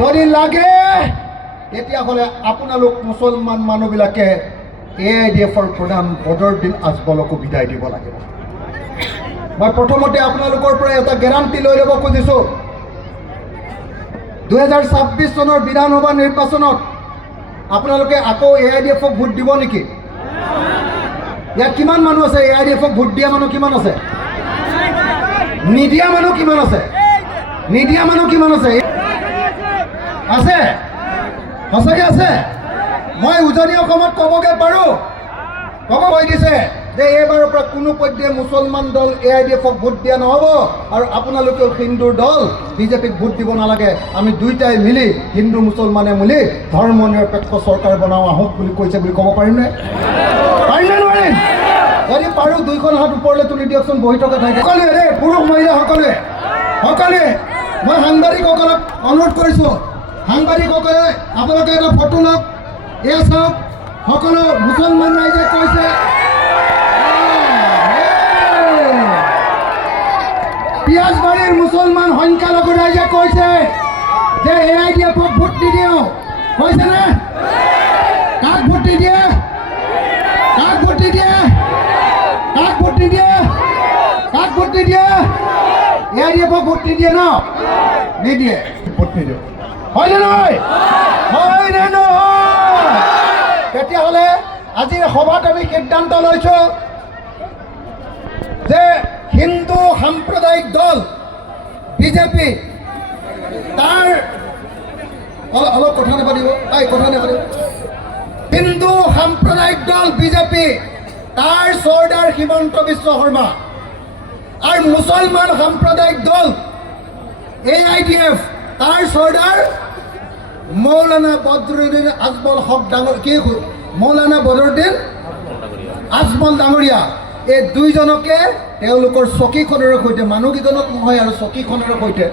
যদি লাগে তেতিয়াহ'লে আপোনালোক মুছলমান মানুহবিলাকে AIDFৰ প্ৰধান বদৰুদ্দিন আজমলকো বিদায় দিব লাগিব। মই প্ৰথমতে আপোনালোকৰ পৰা এটা গেৰাণ্টি লৈ ল'ব খুজিছোঁ, 2026 চনৰ বিধানসভা নিৰ্বাচনত আপোনালোকে আকৌ AIDFক ভোট দিব নেকি? ইয়াত কিমান মানুহ আছে AIDFক ভোট দিয়া মানুহ কিমান আছে? নিদিয়া মানুহ কিমান আছে? নিদিয়া মানুহ কিমান আছে? আছে? সঁচাকৈ আছে? মই উজনি অসমত ক'বগৈ পাৰোঁ, ক'ব কৈ দিছে যে এইবাৰৰ পৰা কোনো পধ্যে মুছলমান দল AIDFক ভোট দিয়া নহ'ব আৰু আপোনালোকেও হিন্দুৰ দল BJPক ভোট দিব নালাগে। আমি দুয়োটাই মিলি হিন্দু মুছলমানে মিলি ধৰ্ম নিৰপেক্ষ চৰকাৰ বনাওঁ আহক বুলি কৈছে বুলি ক'ব পাৰিমনে? পাৰিমনে নোৱাৰিম? যদি পাৰোঁ দুইখন হাত ওপৰলৈ তুলি দিয়কচোন বহি থকা ঠাইতে। সকলোৱে দেই, পুৰুষ মহিলা সকলোৱে মই সাংবাদিকসকলক অনুৰোধ কৰিছোঁ, সাংবাদিকসকলে আপোনালোকে এটা ফটো লওক, এয়া চাওক, সকলো মুছলমান ৰাইজে কৈছে পিয়াজবাৰীৰ মুছলমান সংখ্যালঘু ৰাইজে কৈছে যে AIDFক ভোট নিদিওঁ, কৈছেনে? কাক ভোট নিদিয়ে? কাক ভোট নিদিয়ে? কাক ভোট নিদিয়ে? কাক ভোট নিদিয়ে? AIDFক ভোট নিদিয়ে ন? নিদিয়ে, ভোট নিদিয়ে। হয়নে নহয়? হয়নে নহয়? তেতিয়াহ'লে আজিৰ সভাত আমি সিদ্ধান্ত লৈছোঁ যে হিন্দু সাম্প্ৰদায়িক দল BJP তাৰ অলপ কথা নাপাতিব, কথা নাপাতিব। হিন্দু সাম্প্ৰদায়িক দল BJP তাৰ চৰ্দাৰ হিমন্ত বিশ্ব শৰ্মা আৰু মুছলমান সাম্প্ৰদায়িক দল AIDF তাৰ চৰ্দাৰ মৌলানা বদৰুদ্দিন আজমল হক ডাঙৰ কি মৌলানা বদৰুদ্দিন আজমল ডাঙৰীয়া, এই দুইজনকে তেওঁলোকৰ চকীখনৰ সৈতে, মানুহকেইজনক নহয় আৰু চকীখনৰ সৈতে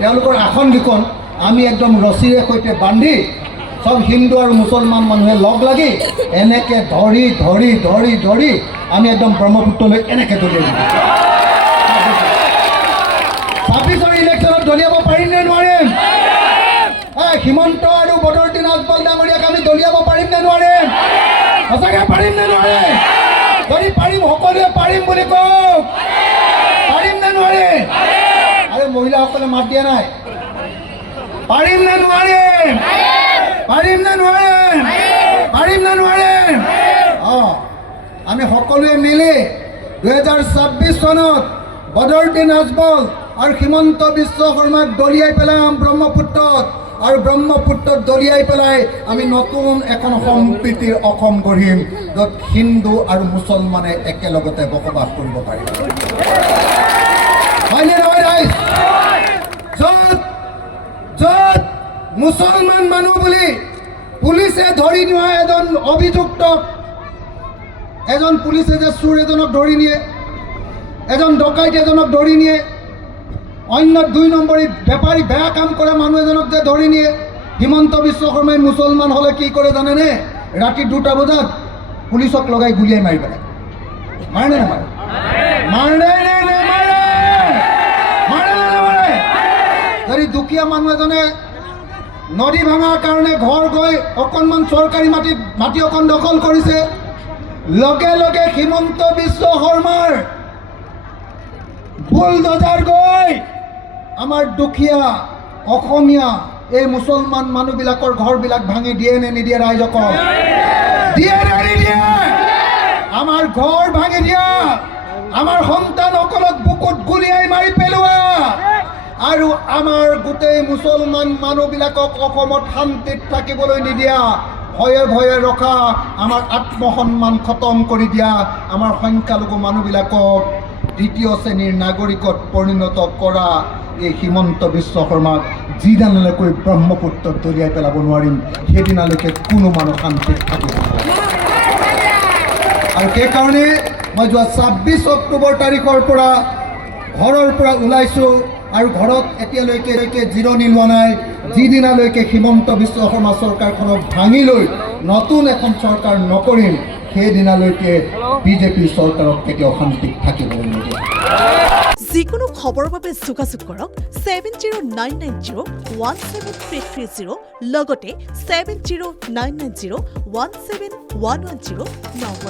তেওঁলোকৰ আসনকেইখন আমি একদম ৰছীৰে সৈতে বান্ধি সব হিন্দু আৰু মুছলমান মানুহে লগ লাগি এনেকৈ ধৰি ধৰি ধৰি ধৰি আমি একদম ব্ৰহ্মপুত্ৰলৈ এনেকৈ দলিয়াই দিম। 26ৰ ইলেকশ্যনত দলিয়াব পাৰিম নে নোৱাৰিম? হিমন্ত আৰু বদৰুদ্দিন আজমল ডাঙৰীয়াক আমি দলিয়াব পাৰিম নে নোৱাৰিম? সঁচাকৈ পাৰিম নে নোৱাৰিম? যদি পাৰিম সকলোৱে পাৰিম বুলি কওক। পাৰিম নে নোৱাৰিম? আৰু মহিলাসকলে মাত দিয়া নাই। পাৰিম নে নোৱাৰিম? পাৰিম নে নোৱাৰিম? পাৰিম নে নোৱাৰিম? আমি সকলোৱে মিলি 2026 চনত বদৰুদ্দিন আজমল আৰু হিমন্ত বিশ্ব শৰ্মাক দলিয়াই পেলাম ব্ৰহ্মপুত্ৰত, আৰু ব্ৰহ্মপুত্ৰত দলিয়াই পেলাই আমি নতুন এখন সম্প্ৰীতিৰ অসম গঢ়িম য'ত হিন্দু আৰু মুছলমানে একেলগতে বসবাস কৰিব পাৰিব। হয়নে নহয় ৰাইজ? য'ত মুছলমান মানুহ বুলি পুলিচে ধৰি নিয়া এজন অভিযুক্তক, এজন পুলিচে যে চোৰ এজনক ধৰি নিয়ে, এজন ডকাইত এজনক ধৰি নিয়ে, অন্য 2 নম্বৰী বেপাৰী বেয়া কাম কৰা মানুহ এজনক যে ধৰি নিয়ে, হিমন্ত বিশ্ব শৰ্মাই মুছলমান হ'লে কি কৰে জানেনে? ৰাতি 2টা বজাত পুলিচক লগাই গুলিয়াই মাৰি পেলায়। মাৰে নে নামাৰে? মাৰে নে নামাৰে? মাৰে নে নামাৰে? যদি দুখীয়া মানুহ এজনে নদী ভাঙাৰ কাৰণে ঘৰ গৈ অকণমান চৰকাৰী মাটি অকণ দখল কৰিছে, লগে লগে হিমন্ত বিশ্ব শৰ্মাৰ বুলডোজাৰ গৈ আমাৰ দুখীয়া অসমীয়া এই মুছলমান মানুহবিলাকৰ ঘৰবিলাক ভাঙি দিয়ে নে নিদিয়ে? ৰাইজসকল দিয়ে নে নিদিয়ে? আমাৰ ঘৰ ভাঙি দিয়া, আমাৰ সন্তানসকলক বুকুত গুলিয়াই মাৰি পেলোৱা আৰু আমাৰ গোটেই মুছলমান মানুহবিলাকক অসমত শান্তিত থাকিবলৈ নিদিয়া, ভয়ে ভয়ে ৰখা, আমাৰ আত্মসন্মান খতম কৰি দিয়া, আমাৰ সংখ্যালঘু মানুহবিলাকক দ্বিতীয় শ্ৰেণীৰ নাগৰিকত পৰিণত কৰা এই হিমন্ত বিশ্ব শৰ্মাক যিদিনালৈকে ব্ৰহ্মপুত্ৰত দলিয়াই পেলাব নোৱাৰিম সেইদিনালৈকে কোনো মানুহ শান্তিত থাকিব নোৱাৰে। আৰু সেইকাৰণে মই যোৱা 26 অক্টোবৰ তাৰিখৰ পৰা ঘৰৰ পৰা ওলাইছোঁ আৰু ঘৰত এতিয়ালৈকে জিৰণি লোৱা নাই, যিদিনালৈকে হিমন্ত বিশ্ব শৰ্মা চৰকাৰখনক ভাঙি লৈ নতুন এখন চৰকাৰ নকৰিম সেইদিনালৈকে BJP চৰকাৰক কেতিয়াও শান্তিত থাকিবলৈ নিদিয়ে। যিকোনো খবৰৰ বাবে যোগাযোগ কৰক 7099017330 লগতে 7099017110 নম্বৰত।